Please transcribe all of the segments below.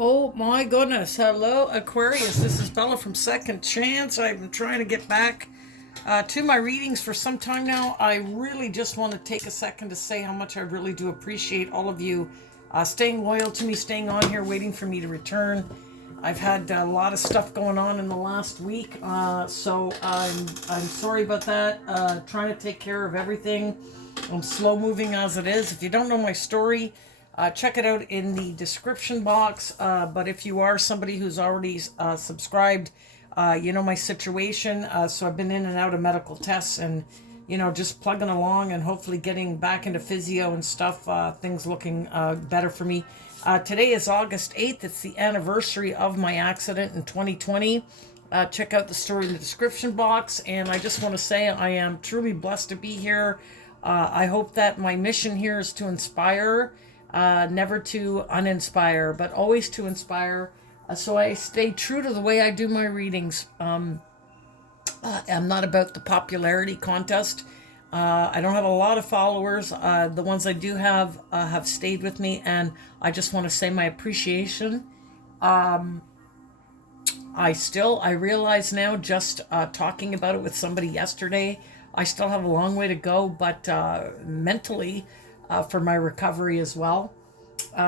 Oh my goodness. Hello, Aquarius. This is Bella from Second Chance. I've been trying to get back to my readings for some time now. I really just want to take a second to say how much I really do appreciate all of you staying loyal to me, staying on here, waiting for me to return. I've had a lot of stuff going on in the last week, so I'm sorry about that. Trying to take care of everything. I'm slow moving as it is. If you don't know my story, check it out in the description box. But if you are somebody who's already subscribed, you know my situation. So I've been in and out of medical tests and, just plugging along and hopefully getting back into physio and stuff. Things looking better for me. Today is August 8th. It's the anniversary of my accident in 2020. Check out the story in the description box. And I just want to say I am truly blessed to be here. I hope that my mission here is to inspire, never to uninspire, but always to inspire. So I stay true to the way I do my readings. I'm not about the popularity contest. I don't have a lot of followers. The ones I do have stayed with me, and I just want to say my appreciation. I realize now, just talking about it with somebody yesterday, I still have a long way to go, but mentally, for my recovery as well.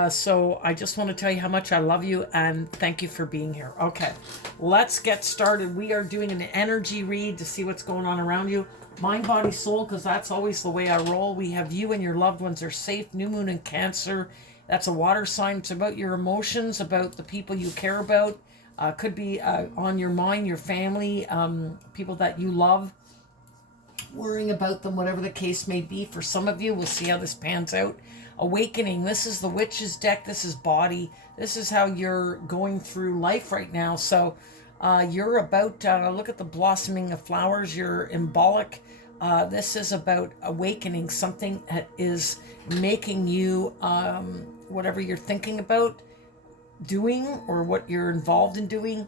So I just want to tell you how much I love you and thank you for being here. Okay, let's get started. We are doing an energy read to see what's going on around you. Mind, body, soul, because that's always the way I roll. We have you and your loved ones are safe. New moon in Cancer. That's a water sign. It's about your emotions, about the people you care about. Could be on your mind, your family, people that you love. Worrying about them, whatever the case may be. For some of you, we'll see how this pans out. Awakening. This is the Witch's deck. This is body. This is how you're going through life right now. So you're about, look at the blossoming of flowers. You're embolic. This is about awakening. Something that is making you, whatever you're thinking about doing or what you're involved in doing,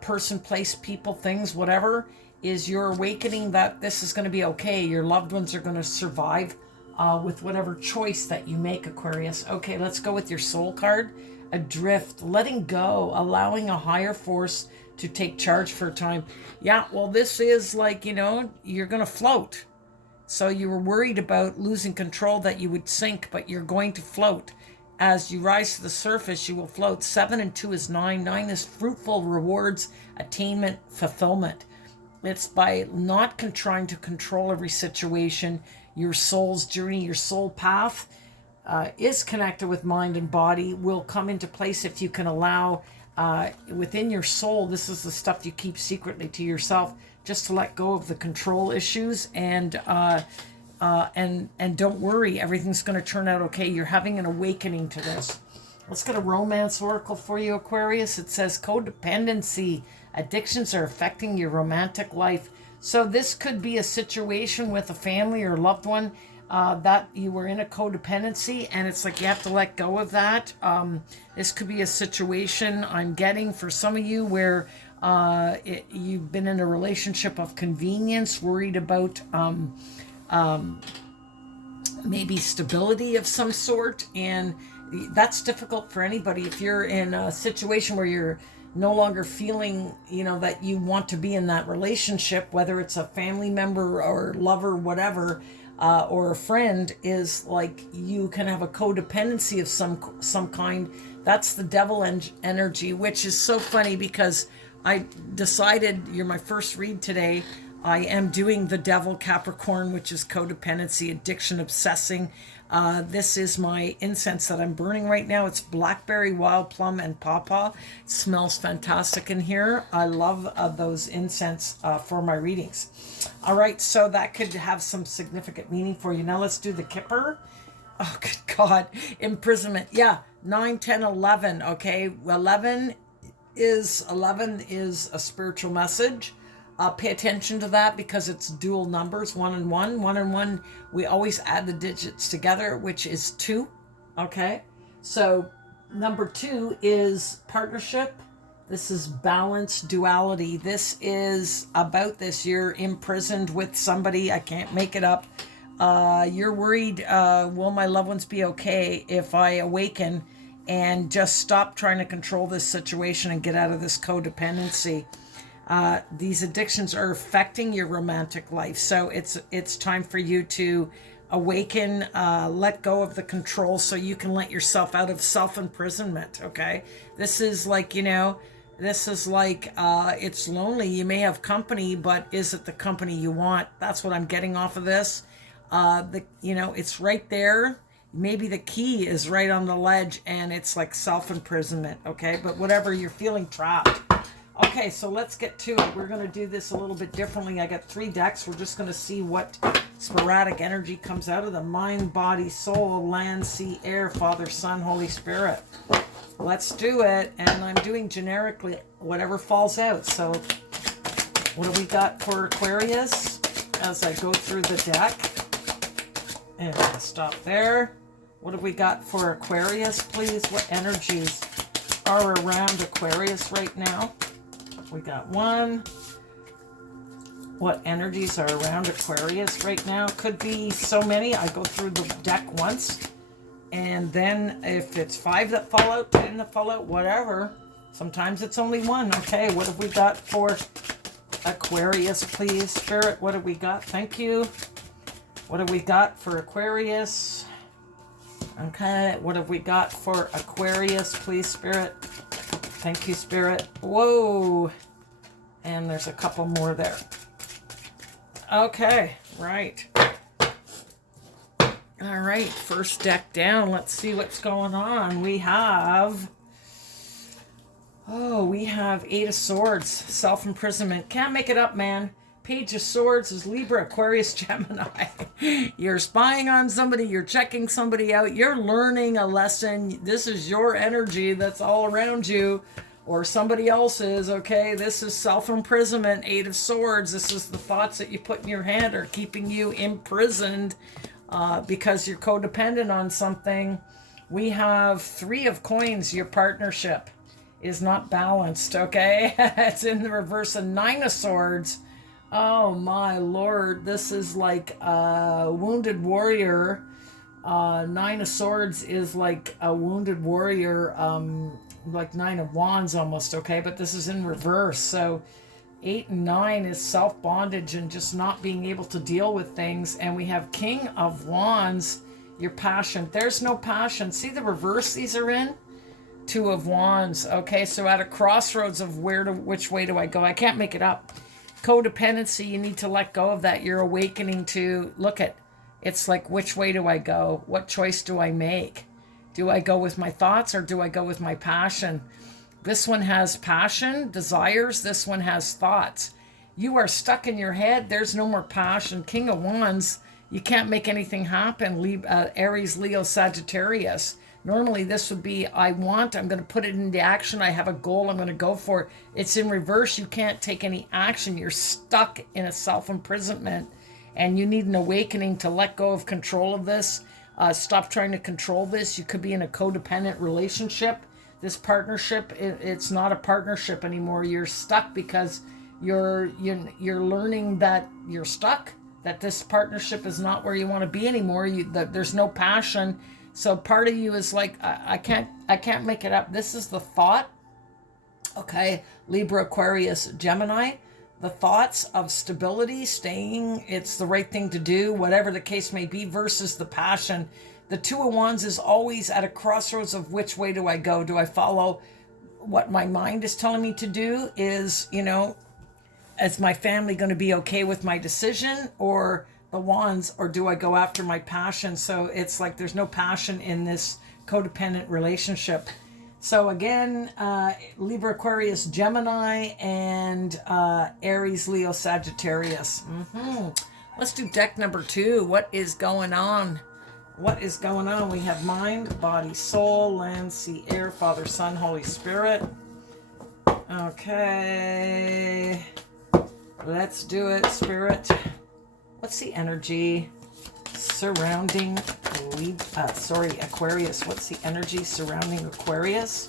person, place, people, things, whatever, is your awakening that this is going to be okay. Your loved ones are going to survive with whatever choice that you make, Aquarius. Okay, let's go with your soul card. Adrift, letting go, allowing a higher force to take charge for a time. Yeah, well, this is like, you're going to float. So you were worried about losing control, that you would sink, but you're going to float. As you rise to the surface, you will float. 7 and 2 is 9. 9 is fruitful rewards, attainment, fulfillment. It's by not trying to control every situation. Your soul's journey, your soul path is connected with mind and body, will come into place if you can allow within your soul. This is the stuff you keep secretly to yourself, just to let go of the control issues and don't worry, everything's going to turn out okay. You're having an awakening to this. Let's get a romance oracle for you, Aquarius. It says codependency. Addictions are affecting your romantic life. So this could be a situation with a family or loved one that you were in a codependency, and it's like you have to let go of that. This could be a situation I'm getting for some of you where you've been in a relationship of convenience, worried about maybe stability of some sort, and that's difficult for anybody. If you're in a situation where you're no longer feeling, that you want to be in that relationship, whether it's a family member or lover, whatever, or a friend, is like you can have a codependency of some kind. That's the devil energy, which is so funny because I decided, you're my first read today, I am doing the devil Capricorn, which is codependency, addiction, obsessing. This is my incense that I'm burning right now. It's blackberry, wild plum, and pawpaw. It smells fantastic in here. I love those incense for my readings. All right, so that could have some significant meaning for you. Now let's do the Kipper. Oh, good God. Imprisonment. Yeah, 9, 10, 11. Okay, 11 is a spiritual message. Pay attention to that because it's dual numbers, 1 and 1. 1 and 1, we always add the digits together, which is 2. Okay, so number 2 is partnership. This is balance, duality. This is about this. You're imprisoned with somebody. I can't make it up. You're worried, will my loved ones be okay if I awaken and just stop trying to control this situation and get out of this codependency. These addictions are affecting your romantic life, so it's time for you to awaken, let go of the control so you can let yourself out of self-imprisonment. Okay, this is like, it's lonely. You may have company, but is it the company you want? That's what I'm getting off of this. It's right there. Maybe the key is right on the ledge, and it's like self-imprisonment. Okay, but whatever, you're feeling trapped. Okay, so let's get to it. We're going to do this a little bit differently. I got 3 decks. We're just going to see what sporadic energy comes out of the mind, body, soul, land, sea, air, Father, Son, Holy Spirit. Let's do it. And I'm doing generically whatever falls out. So what do we got for Aquarius as I go through the deck? And I'll stop there. What have we got for Aquarius, please? What energies are around Aquarius right now? We got 1. What energies are around Aquarius right now? Could be so many. I go through the deck once, and then if it's 5 that fall out, 10 that fall out, whatever. Sometimes it's only 1. Okay, what have we got for Aquarius, please? Spirit, what have we got? Thank you. What have we got for Aquarius? Okay, what have we got for Aquarius, please, Spirit? Thank you, Spirit. Whoa. And there's a couple more there. Okay, right. All right, first deck down. Let's see what's going on. We have 8 of Swords, self-imprisonment. Can't make it up, man. Page of Swords is Libra, Aquarius, Gemini. You're spying on somebody. You're checking somebody out. You're learning a lesson. This is your energy that's all around you, or somebody else's. Okay, this is self-imprisonment. 8 of Swords. This is the thoughts that you put in your head are keeping you imprisoned because you're codependent on something. We have 3 of Coins. Your partnership is not balanced. Okay, it's in the reverse. A 9 of Swords. Oh my Lord, this is like a wounded warrior. 9 of Swords is like a wounded warrior, like 9 of Wands almost, okay? But this is in reverse. So 8 and 9 is self-bondage and just not being able to deal with things. And we have King of Wands, your passion. There's no passion. See the reverse these are in? 2 of Wands. Okay, so at a crossroads of which way do I go? I can't make it up. Codependency, you need to let go of that. You're awakening to, look at, it's like, which way do I go? What choice do I make? Do I go with my thoughts or do I go with my passion? This one has passion, desires. This one has thoughts. You are stuck in your head. There's no more passion. King of Wands, you can't make anything happen. Aries, Leo, Sagittarius. Normally this would be, I'm going to put it into action. I have a goal, I'm going to go for it. It's in reverse. You can't take any action. You're stuck in a self-imprisonment, and you need an awakening to let go of control of this. Stop trying to control this. You could be in a codependent relationship. This partnership, it's not a partnership anymore. You're stuck because you're learning that you're stuck, that this partnership is not where you want to be anymore. That there's no passion. So part of you is like, I can't make it up. This is the thought. Okay, Libra, Aquarius, Gemini. The thoughts of stability, staying, it's the right thing to do, whatever the case may be, versus the passion. The 2 of Wands is always at a crossroads of which way do I go? Do I follow what my mind is telling me to do? Is my family going to be okay with my decision, or the Wands, or do I go after my passion? So it's like there's no passion in this codependent relationship. So again, Libra, Aquarius, Gemini, and Aries, Leo, Sagittarius. Let's do deck number 2. What is going on? What is going on? We have mind, body, soul, land, sea, air, Father, Son, Holy Spirit. Okay. Let's do it, Spirit. What's the energy surrounding Aquarius? What's the energy surrounding Aquarius?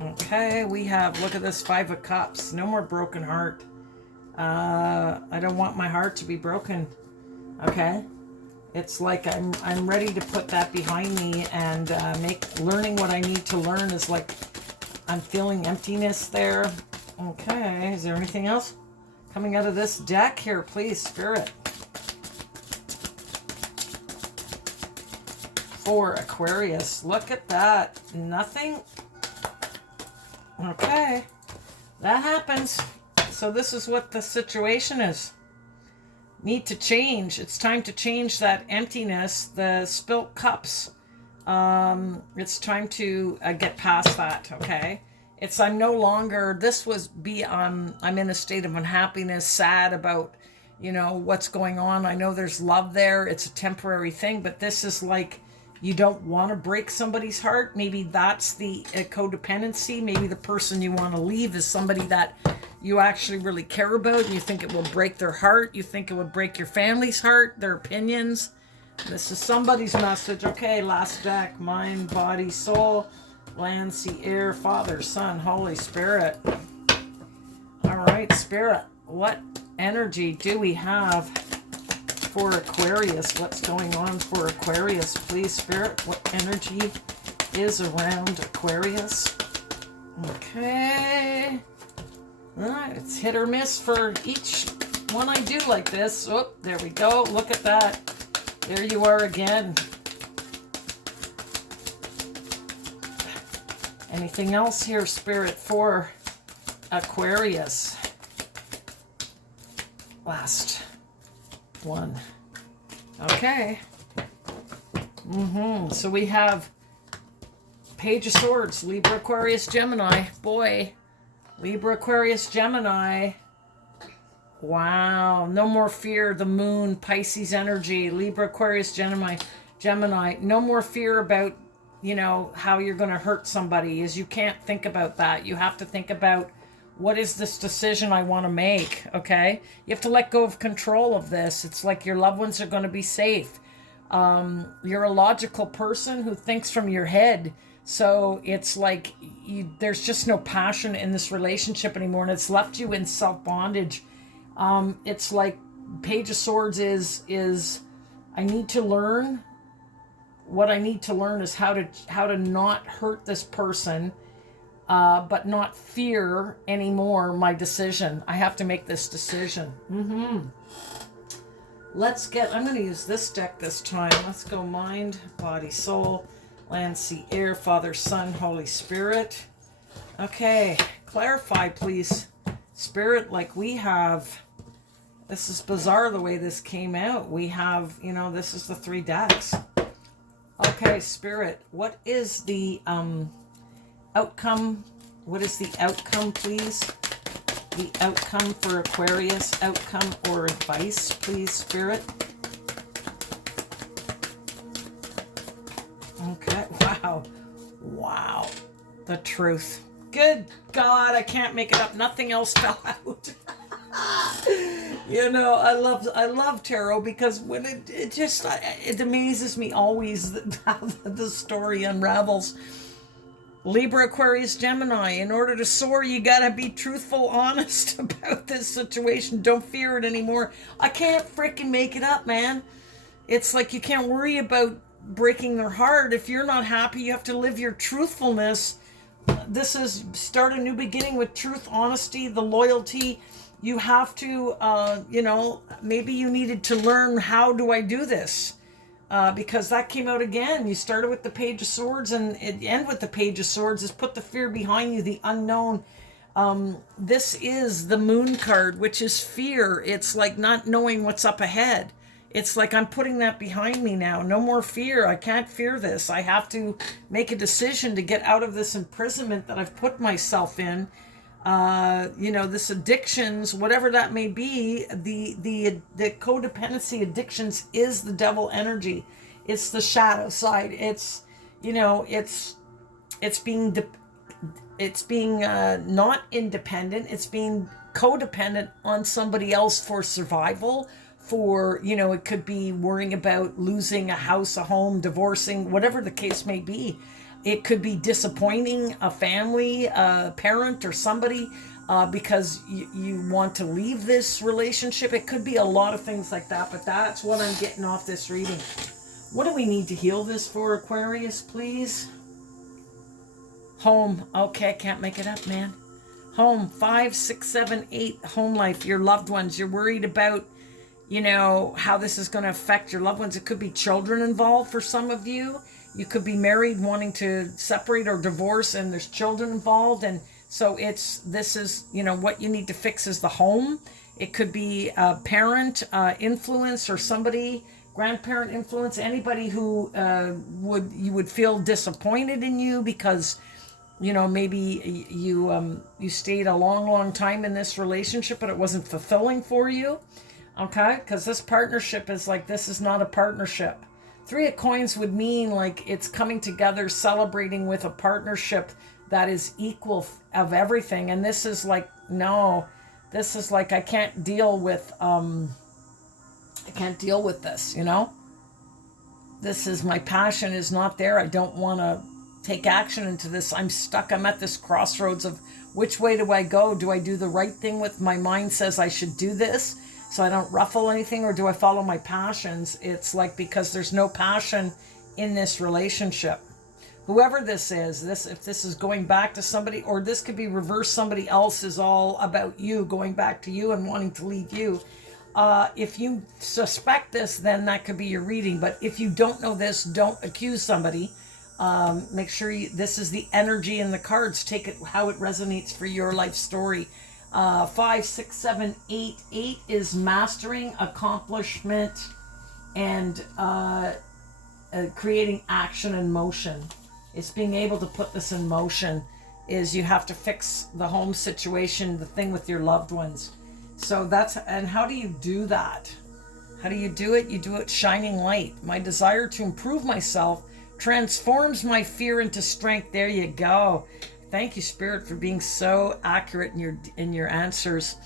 Okay, we have, look at this, 5 of Cups. No more broken heart. I don't want my heart to be broken. Okay. It's like I'm ready to put that behind me and learning what I need to learn is like I'm feeling emptiness there. Okay, is there anything else coming out of this deck here, please, Spirit? For Aquarius, look at that. Nothing. Okay, that happens. So this is what the situation is. Need to change. It's time to change that emptiness, the spilt cups. It's time to get past that, okay? I'm no longer, I'm in a state of unhappiness, sad about, what's going on. I know there's love there. It's a temporary thing, but this is like, you don't want to break somebody's heart. Maybe that's the codependency. Maybe the person you want to leave is somebody that you actually really care about. And you think it will break their heart. You think it would break your family's heart, their opinions. This is somebody's message. Okay, last deck. Mind, body, soul, land, sea, air, Father, Son, Holy Spirit. All right, Spirit. What energy do we have for Aquarius? What's going on for Aquarius? Please, Spirit, what energy is around Aquarius? Okay. All right, it's hit or miss for each one I do like this. Oh, there we go. Look at that. There you are again. Anything else here, Spirit, for Aquarius? Last one. Okay. So we have Page of Swords, Libra, Aquarius, Gemini. Boy, Libra, Aquarius, Gemini. Wow. No more fear. The moon, Pisces energy, Libra, Aquarius, Gemini. No more fear about, how you're going to hurt somebody. You can't think about that. You have to think about, what is this decision I want to make? Okay. You have to let go of control of this. It's like your loved ones are going to be safe. You're a logical person who thinks from your head. So it's like there's just no passion in this relationship anymore. And it's left you in self-bondage. It's like Page of Swords is I need to learn. What I need to learn is how to not hurt this person. But not fear anymore my decision. I have to make this decision. I'm going to use this deck this time. Let's go mind, body, soul, land, sea, air, Father, Son, Holy Spirit. Okay, clarify, please. Spirit, like we have, this is bizarre the way this came out. We have, this is the 3 decks. Okay, Spirit, what is the outcome? What is the outcome, please? The outcome for Aquarius, outcome or advice, please, Spirit. Okay, wow, the truth. Good God, I can't make it up. Nothing else fell out. I love tarot because when it amazes me always how the story unravels. Libra, Aquarius, Gemini. In order to soar, you gotta be truthful, honest about this situation. Don't fear it anymore. I can't freaking make it up, man. It's like you can't worry about breaking their heart. If you're not happy, you have to live your truthfulness. This is start a new beginning with truth, honesty, the loyalty. You have to, maybe you needed to learn, how do I do this? Because that came out again. You started with the Page of Swords and it end with the Page of Swords is put the fear behind you, the unknown. This is the Moon card, which is fear. It's like not knowing what's up ahead. It's like I'm putting that behind me now. No more fear. I can't fear this. I have to make a decision to get out of this imprisonment that I've put myself in. This addictions, whatever that may be, the codependency addictions is the devil energy. It's the shadow side. It's being not independent. It's being codependent on somebody else for survival. For, it could be worrying about losing a house, a home, divorcing, whatever the case may be. It could be disappointing a family, a parent or somebody. because you want to leave this relationship. It could be a lot of things like that, but that's what I'm getting off this reading. What do we need to heal this for, Aquarius, please? Home. Okay, I can't make it up, man. Home. 5, 6, 7, 8. Home life. Your loved ones. You're worried about, how this is going to affect your loved ones. It could be children involved for some of you. You could be married, wanting to separate or divorce, and there's children involved. And so this is, what you need to fix is the home. It could be a parent influence or somebody, grandparent influence, anybody who you would feel disappointed in you because, maybe you stayed a long time in this relationship, but it wasn't fulfilling for you. Okay, because this partnership is like, this is not a partnership. 3 of Coins would mean like it's coming together, celebrating with a partnership that is equal of everything. And this is like, no, this is like, I can't deal with this, This is, my passion is not there. I don't want to take action into this. I'm stuck. I'm at this crossroads of which way do I go? Do I do the right thing with my mind says I should do this so I don't ruffle anything, or do I follow my passions? It's like, because there's no passion in this relationship. Whoever this is, if this is going back to somebody, or this could be reverse, somebody else is all about you, going back to you and wanting to leave you. If you suspect this, then that could be your reading. But if you don't know this, don't accuse somebody. Make sure this is the energy in the cards. Take it how it resonates for your life story. 5, 6, 7, 8. 8 is mastering, accomplishment, and creating action and motion. It's being able to put this in motion. Is you have to fix the home situation, the thing with your loved ones. So and how do you do that? How do you do it? You do it shining light. My desire to improve myself transforms my fear into strength. There you go. Thank you, Spirit, for being so accurate in your answers.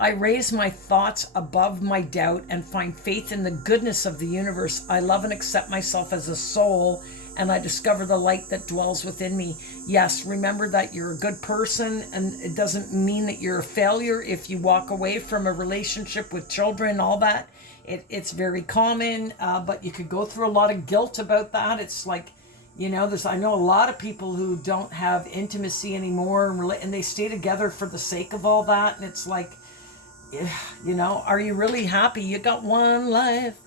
I raise my thoughts above my doubt and find faith in the goodness of the universe. I love and accept myself as a soul, and I discover the light that dwells within me. Yes, remember that you're a good person, and it doesn't mean that you're a failure if you walk away from a relationship with children, all that. It's very common, but you could go through a lot of guilt about that. It's like, I know a lot of people who don't have intimacy anymore, and they stay together for the sake of all that. And it's like, are you really happy? You got one life,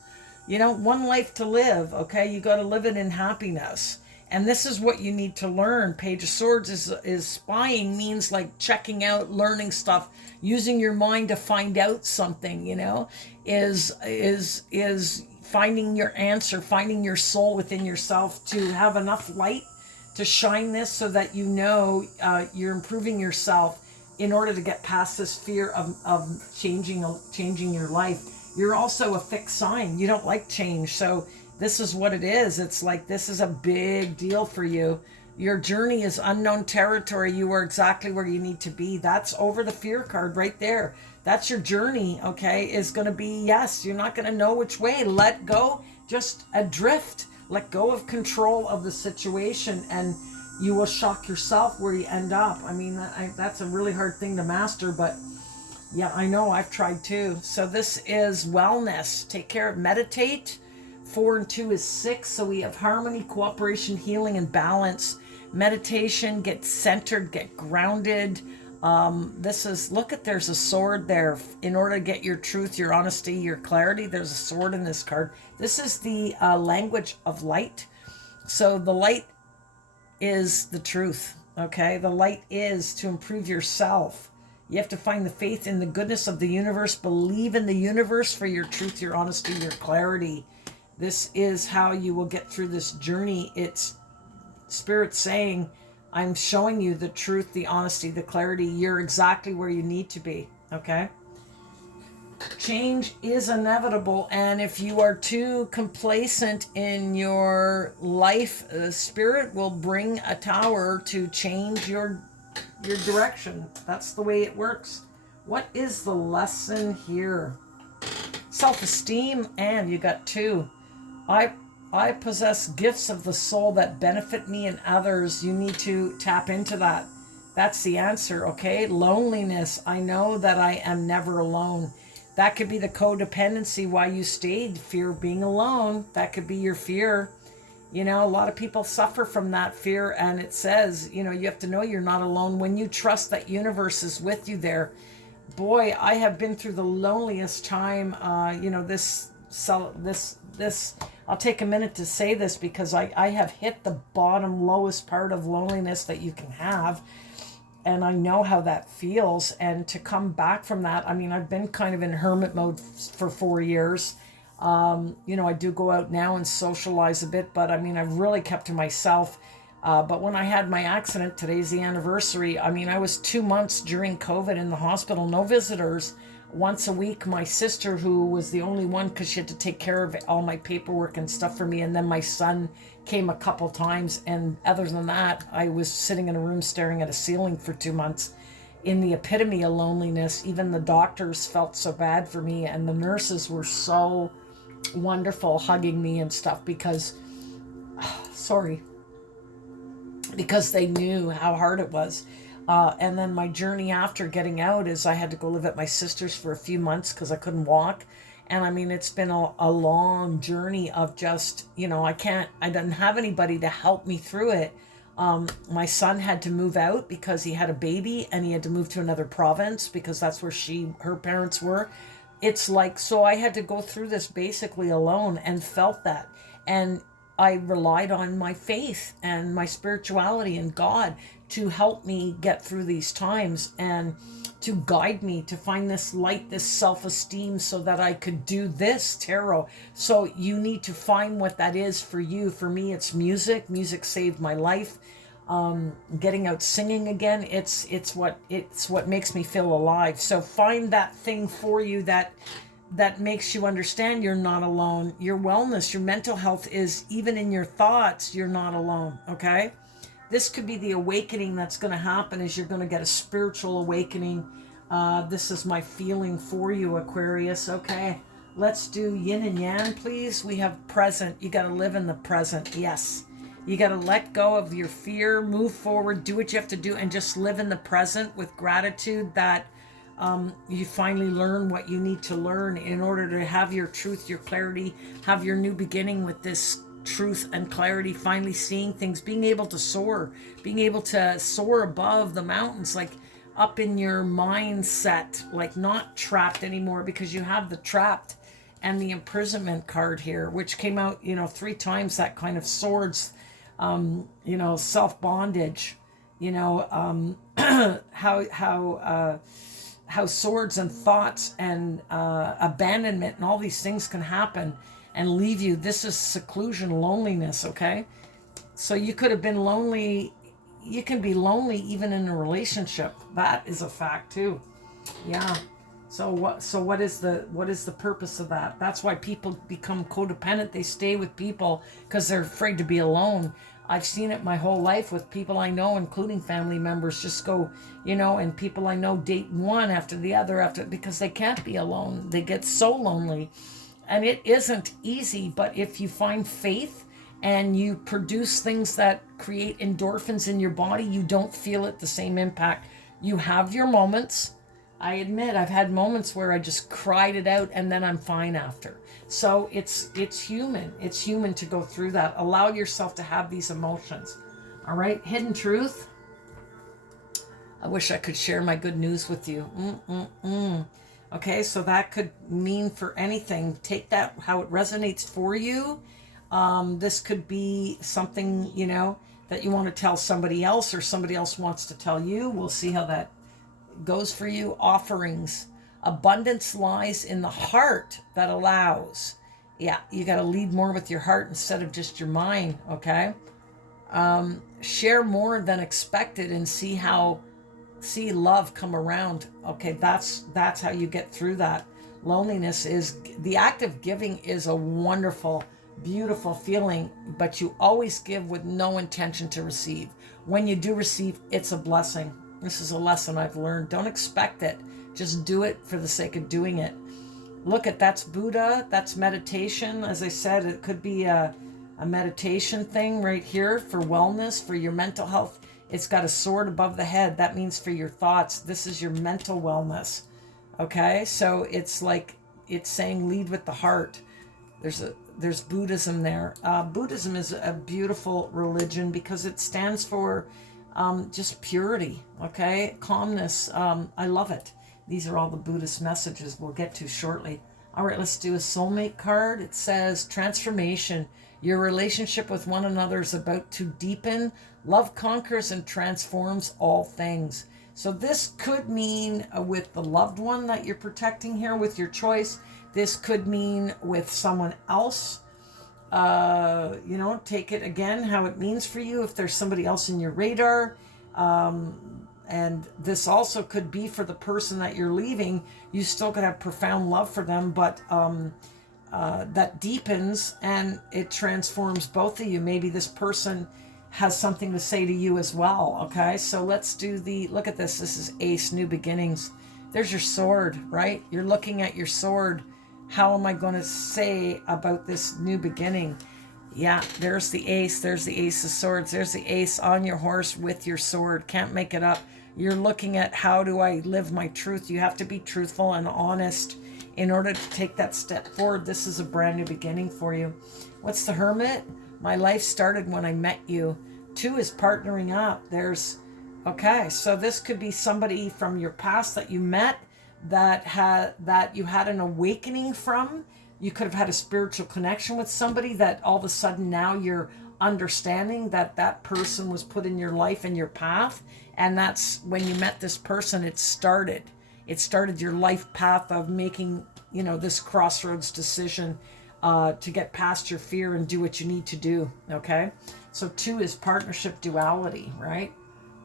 one life to live. Okay. You got to live it in happiness. And this is what you need to learn. Page of Swords is spying, means like checking out, learning stuff, using your mind to find out something, is finding your answer, finding your soul within yourself to have enough light to shine this so that you're improving yourself in order to get past this fear of changing your life. You're also a fixed sign. You don't like change. So this is what it is. It's like, this is a big deal for you. Your journey is unknown territory. You are exactly where you need to be. That's over the fear card right there. That's your journey, okay, is going to be, yes, you're not going to know which way. Let go, just adrift. Let go of control of the situation, and you will shock yourself where you end up. I mean, that's a really hard thing to master, but yeah, I know, I've tried too. So this is wellness. Take care of, meditate. 4 and 2 is 6, so we have harmony, cooperation, healing, and balance. Meditation, get centered, get grounded. There's a sword there. In order to get your truth, your honesty, your clarity, there's a sword in this card. This is the language of light. So the light is the truth, okay? The light is to improve yourself. You have to find the faith in the goodness of the universe. Believe in the universe for your truth, your honesty, your clarity. This is how you will get through this journey. It's Spirit saying, I'm showing you the truth, the honesty, the clarity. You're exactly where you need to be, okay? Change is inevitable, and if you are too complacent in your life, Spirit will bring a tower to change your direction. That's the way it works. What is the lesson here? Self-esteem, and you got 2. I possess gifts of the soul that benefit me and others. You need to tap into that. That's the answer, okay? Loneliness. I know that I am never alone. That could be the codependency why you stayed, fear of being alone. That could be your fear. You know, a lot of people suffer from that fear, and it says, you know, you have to know you're not alone when you trust that universe is with you there. Boy, I have been through the loneliest time. You know, this. I'll take a minute to say this because I have hit the bottom, lowest part of loneliness that you can have, and I know how that feels. And to come back from that, I mean, I've been kind of in hermit mode for 4 years. You know, I do go out now and socialize a bit, but I mean, I've really kept to myself. But when I had my accident, today's the anniversary. I mean, I was 2 months during COVID in the hospital, no visitors. Once a week, my sister, who was the only one because she had to take care of all my paperwork and stuff for me, and then my son came a couple times. And other than that, I was sitting in a room staring at a ceiling for 2 months in the epitome of loneliness. Even the doctors felt so bad for me, and the nurses were so wonderful hugging me and stuff because, sorry, because they knew how hard it was. And then my journey after getting out is I had to go live at my sister's for a few months because I couldn't walk. And I mean, it's been a long journey of just, you know, I didn't have anybody to help me through it. My son had to move out because he had a baby, and he had to move to another province because that's where her parents were. It's like, so I had to go through this basically alone and felt that. And I relied on my faith and my spirituality and God to help me get through these times and to guide me to find this light, this self-esteem, so that I could do this tarot. So you need to find what that is for you. For me, it's music. Music saved my life. Getting out singing again, it's what makes me feel alive. So find that thing for you that makes you understand you're not alone. Your wellness, your mental health is even in your thoughts. You're not alone. Okay. This could be the awakening that's going to happen, is you're going to get a spiritual awakening. This is my feeling for you, Aquarius. Okay, let's do yin and yang, please. We have present. You got to live in the present. Yes. You got to let go of your fear, move forward, do what you have to do, and just live in the present with gratitude that you finally learn what you need to learn in order to have your truth, your clarity, have your new beginning with this truth and clarity, finally seeing things, being able to soar above the mountains, like up in your mindset, like not trapped anymore, because you have the trapped and the imprisonment card here, which came out, 3 times, that kind of swords, self-bondage, how swords and thoughts and abandonment and all these things can happen and leave you. This is seclusion, loneliness, okay? So you could have been lonely. You can be lonely even in a relationship. That is a fact too. Yeah. So what is the purpose of that? That's why people become codependent. They stay with people because they're afraid to be alone. I've seen it my whole life with people I know, including family members, just go, and people I know date one after the other because they can't be alone. They get so lonely. And it isn't easy, but if you find faith and you produce things that create endorphins in your body, you don't feel it the same impact. You have your moments. I admit I've had moments where I just cried it out and then I'm fine after. So it's human. It's human to go through that. Allow yourself to have these emotions. All right, hidden truth. I wish I could share my good news with you. Okay, so that could mean for anything. Take that how it resonates for you. This could be something, that you want to tell somebody else or somebody else wants to tell you. We'll see how that goes for you. Offerings. Abundance lies in the heart that allows. Yeah, you got to lead more with your heart instead of just your mind, okay? Share more than expected and see love come around. Okay, that's how you get through that. Loneliness is, the act of giving is a wonderful, beautiful feeling, but you always give with no intention to receive. When you do receive, it's a blessing. This is a lesson I've learned. Don't expect it. Just do it for the sake of doing it. Look that's Buddha, that's meditation. As I said, it could be a meditation thing right here for wellness, for your mental health. It's got a sword above the head. That means for your thoughts. This is your mental wellness. Okay, so it's like it's saying lead with the heart. There's Buddhism there. Buddhism is a beautiful religion because it stands for just purity. Okay, calmness. I love it. These are all the Buddhist messages we'll get to shortly. All right, let's do a soulmate card. It says transformation. Your relationship with one another is about to deepen. Love conquers and transforms all things. So this could mean with the loved one that you're protecting here with your choice. This could mean with someone else. Take it again how it means for you if there's somebody else in your radar. And this also could be for the person that you're leaving. You still could have profound love for them, but that deepens and it transforms both of you. Maybe this person has something to say to you as well. Okay, so let's do look at this. This is Ace, new beginnings. There's your sword, right? You're looking at your sword. How am I going to say about this new beginning? Yeah, there's the ace. There's the ace of swords. There's the ace on your horse with your sword. Can't make it up. You're looking at how do I live my truth. You have to be truthful and honest in order to take that step forward. This is a brand new beginning for you. What's the Hermit? My life started when I met you. 2 is partnering up. Okay, so this could be somebody from your past that you met that you had an awakening from. You could have had a spiritual connection with somebody that all of a sudden now you're understanding that person was put in your life and your path. And that's when you met this person, it started your life path of making, this crossroads decision to get past your fear and do what you need to do. Okay. So 2 is partnership duality, right?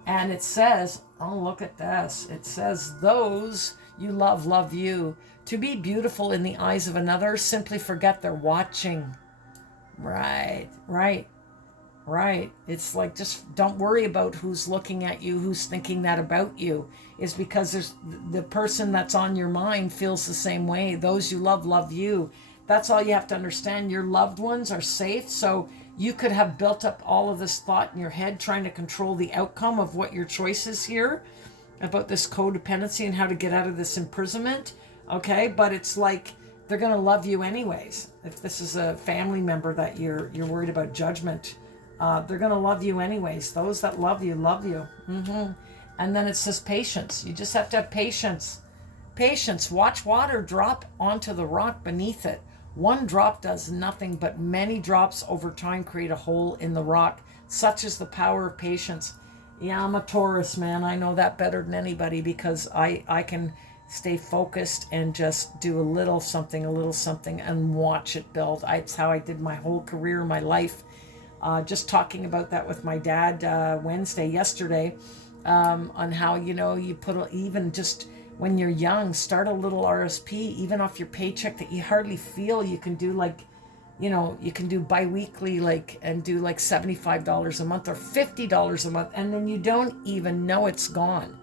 And it says, oh, look at this. It says, those you love you. To be beautiful in the eyes of another, simply forget they're watching. Right. It's like, just don't worry about who's looking at you, who's thinking that about you. Is because there's the person that's on your mind feels the same way. Those you love you. That's all you have to understand. Your loved ones are safe. So you could have built up all of this thought in your head trying to control the outcome of what your choice is here about this codependency and how to get out of this imprisonment. Okay, but it's like they're going to love you anyways. If this is a family member that you're worried about judgment, they're going to love you anyways. Those that love you, love you. And then it says patience. You just have to have patience. Patience. Watch water drop onto the rock beneath it. One drop does nothing, but many drops over time create a hole in the rock. Such is the power of patience. Yeah, I'm a Taurus, man. I know that better than anybody because I can stay focused and just do a little something and watch it build. It's how I did my whole career, my life. Just talking about that with my dad yesterday, on how, you put even just when you're young, start a little RSP, even off your paycheck that you hardly feel. You can do you can do bi-weekly, and do $75 a month or $50 a month. And then you don't even know it's gone.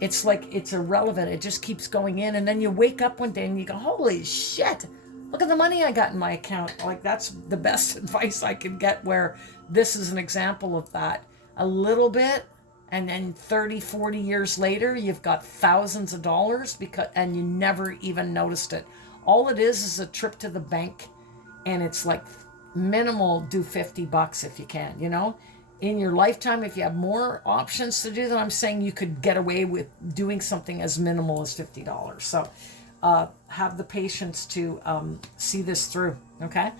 It's like, it's irrelevant. It just keeps going in. And then you wake up one day and you go, holy shit, look at the money I got in my account. That's the best advice I could get, where this is an example of that. A little bit, and then 30, 40 years later, you've got thousands of dollars and you never even noticed it. All it is a trip to the bank, and it's like minimal, do $50 if you can, in your lifetime. If you have more options to do, then I'm saying you could get away with doing something as minimal as $50. So have the patience to see this through. Okay.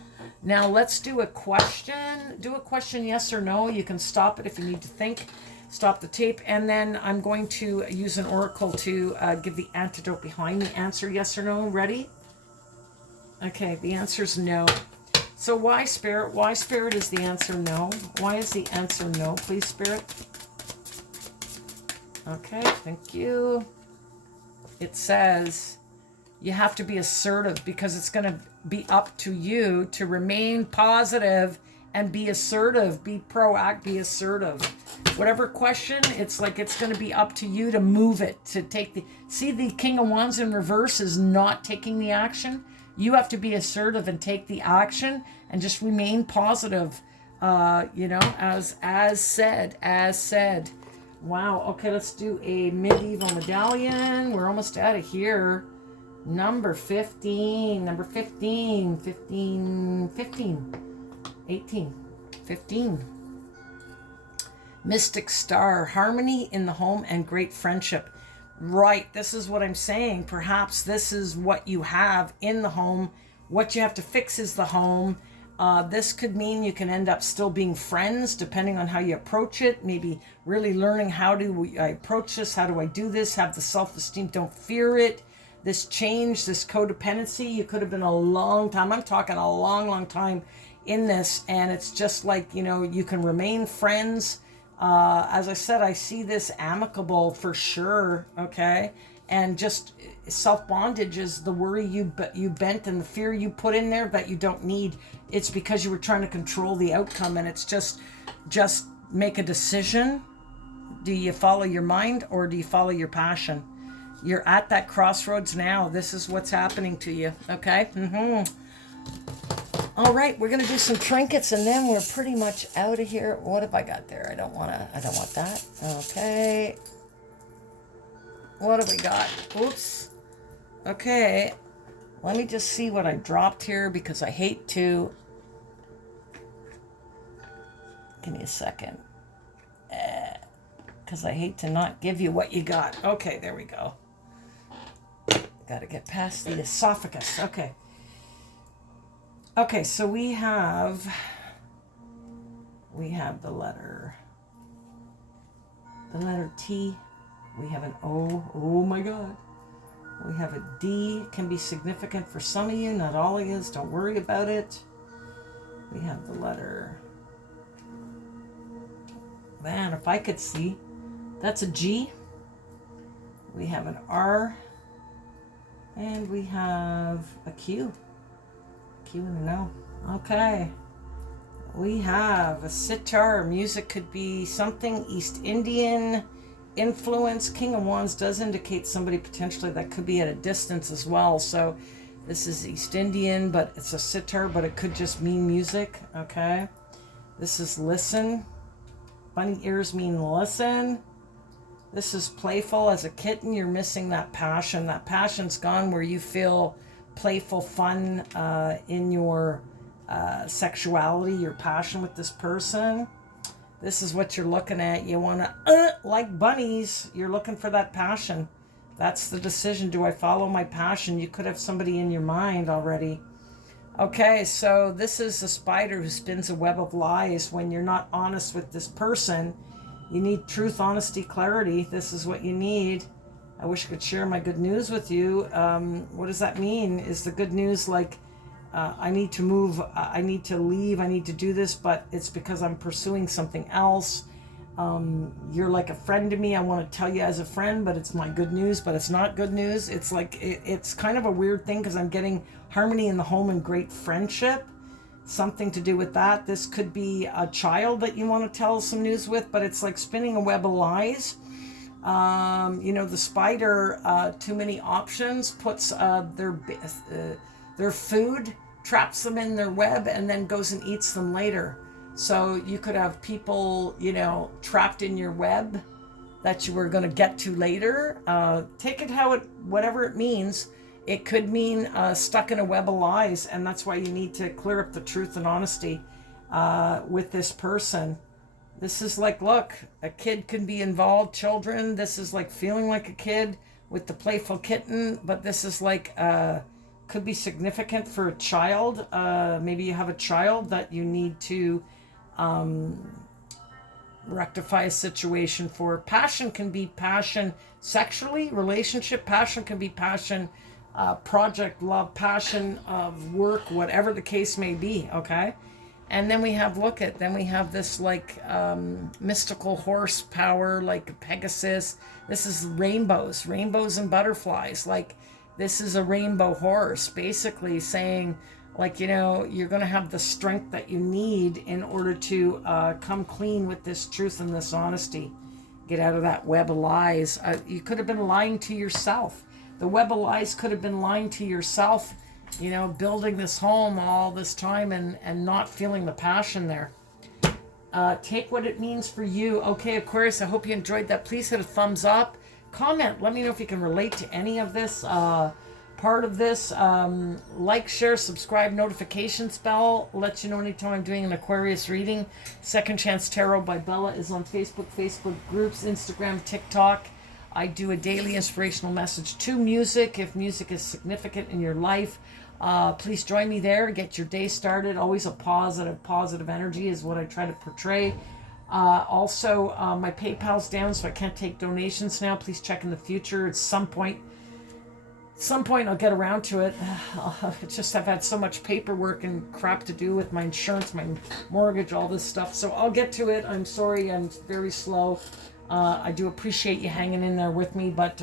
Now let's do a question. Do a question, yes or no. You can stop it if you need to think. Stop the tape. And then I'm going to use an oracle to give the antidote behind the answer, yes or no. Ready? Okay, the answer is no. So why, Spirit? Why, Spirit, is the answer no? Why is the answer no, please, Spirit? Okay, thank you. It says you have to be assertive because it's going to be up to you to remain positive and be assertive, be proactive, be assertive. Whatever question, it's like it's going to be up to you to move it, to take the King of Wands in reverse is not taking the action. You have to be assertive and take the action and just remain positive. As said. Wow. Okay, let's do a medieval medallion. We're almost out of here. Number 15. Number 15. 15. 15. 18. 15. Mystic Star. Harmony in the home and great friendship. Right. This is what I'm saying. Perhaps this is what you have in the home. What you have to fix is the home. This could mean you can end up still being friends depending on how you approach it. Maybe really learning how do I approach this? How do I do this? Have the self-esteem. Don't fear it. This change, this codependency, you could have been a long time. I'm talking a long, long time in this. And it's just like, you know, you can remain friends. As I said, I see this amicable for sure. Okay. And just self-bondage is the worry you bent and the fear you put in there that you don't need. It's because you were trying to control the outcome, and it's just make a decision. Do you follow your mind or do you follow your passion? You're at that crossroads now. This is what's happening to you. Okay. All right, we're gonna do some trinkets and then we're pretty much out of here. What have I got there? I don't want that. Okay. What have we got? Oops. Okay. Let me just see what I dropped here because I hate to. Give me a second. Because I hate to not give you what you got. Okay, there we go. Got to get past the esophagus. Okay. Okay, so we have the letter T. We have an O. Oh my God. We have a D. Can be significant for some of you, not all of you. Don't worry about it. We have the letter. Man, if I could see. That's a G. We have an R. And we have a Q. Q and an O. Okay. We have a sitar. Music could be something East Indian influence. King of Wands does indicate somebody potentially that could be at a distance as well. So this is East Indian, but it's a sitar, but it could just mean music. Okay. This is listen. Bunny ears mean listen. This is playful. As a kitten, you're missing that passion. That passion's gone where you feel playful fun in your sexuality, your passion with this person. This is what you're looking at. You want to, like bunnies, you're looking for that passion. That's the decision. Do I follow my passion? You could have somebody in your mind already. Okay, so this is a spider who spins a web of lies. When you're not honest with this person, you need truth, honesty, clarity. This is what you need. I wish I could share my good news with you. What does that mean? Is the good news like, I need to move, I need to leave, I need to do this, but it's because I'm pursuing something else. You're like a friend to me. I want to tell you as a friend, but it's my good news, but it's not good news. It's like, it's kind of a weird thing because I'm getting harmony in the home and great friendship. Something to do with that. This could be a child that you want to tell some news with, but it's like spinning a web of lies. You know, the spider, too many options, puts their food, traps them in their web, and then goes and eats them later. So you could have people, you know, trapped in your web that you were going to get to later. Take it whatever it means. It could mean stuck in a web of lies, and that's why you need to clear up the truth and honesty with this person. This is like, look, a kid can be involved, children. This is like feeling like a kid with the playful kitten, but this is like, could be significant for a child. Maybe you have a child that you need to rectify a situation for. Passion can be passion sexually, relationship. Passion can be passion, project, love, passion of work, whatever the case may be, okay? And then we have, then we have this like mystical horsepower, like Pegasus. This is rainbows and butterflies. Like, this is a rainbow horse, basically saying, like, you know, you're going to have the strength that you need in order to come clean with this truth and this honesty. Get out of that web of lies. You could have been lying to yourself. The web of lies could have been lying to yourself, you know, building this home all this time and not feeling the passion there. Take what it means for you. Okay, Aquarius, I hope you enjoyed that. Please hit a thumbs up. Comment. Let me know if you can relate to any of this part of this. Like, share, subscribe, notifications bell. Let you know anytime I'm doing an Aquarius reading. Second Chance Tarot by Bella is on Facebook, Facebook groups, Instagram, TikTok. I do a daily inspirational message to music. If music is significant in your life, please join me there. Get your day started. Always a positive energy is what I try to portray. Also, my PayPal's down, so I can't take donations now. Please check in the future. At some point I'll get around to it. It's just I've had so much paperwork and crap to do with my insurance, my mortgage, all this stuff. So I'll get to it. I'm sorry, I'm very slow. I do appreciate you hanging in there with me. But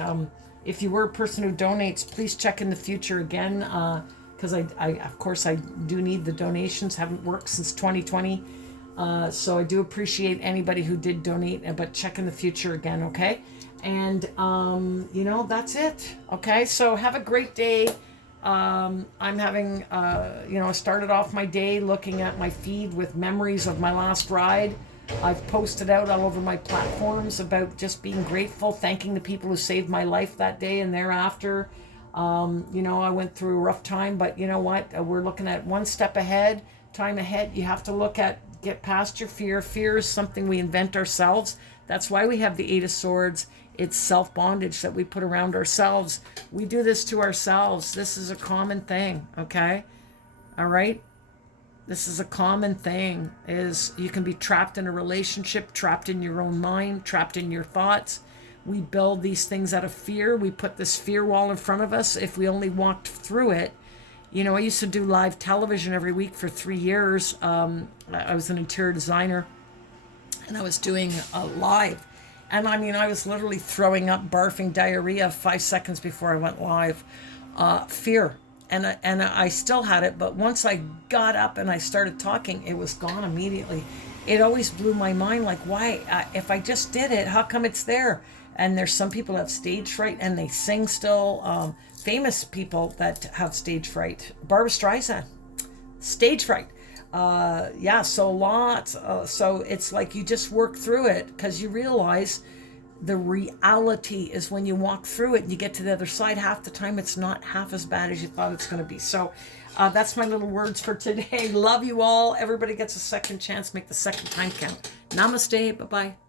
if you were a person who donates, please check in the future again. Because I of course, I do need the donations. Haven't worked since 2020. So I do appreciate anybody who did donate, but check in the future again, okay? And, you know, that's it, okay? So have a great day. I'm having, you know, I started off my day looking at my feed with memories of my last ride. I've posted out all over my platforms about just being grateful, thanking the people who saved my life that day and thereafter. You know, I went through a rough time, but you know what? We're looking at one step ahead, time ahead. You have to look at, get past your fear. Fear is something we invent ourselves. That's why we have the Eight of Swords. It's self-bondage that we put around ourselves. We do this to ourselves. This is a common thing, okay? All right? This is a common thing, is you can be trapped in a relationship, trapped in your own mind, trapped in your thoughts. We build these things out of fear. We put this fear wall in front of us. If we only walked through it. You know, I used to do live television every week for 3 years. I was an interior designer, and I was doing live. And I mean, I was literally throwing up, barfing, diarrhea 5 seconds before I went live. Fear. And I still had it, but once I got up and I started talking, it was gone immediately. It always blew my mind, like, why? If I just did it, how come it's there? And there's some people that have stage fright and they sing still. Famous people that have stage fright. Barbara Streisand, stage fright. Yeah, so lots. So it's like you just work through it because you realize the reality is when you walk through it and you get to the other side, half the time it's not half as bad as you thought it's going to be. So that's my little words for today. Love you all. Everybody gets a second chance. Make the second time count. Namaste. Bye-bye.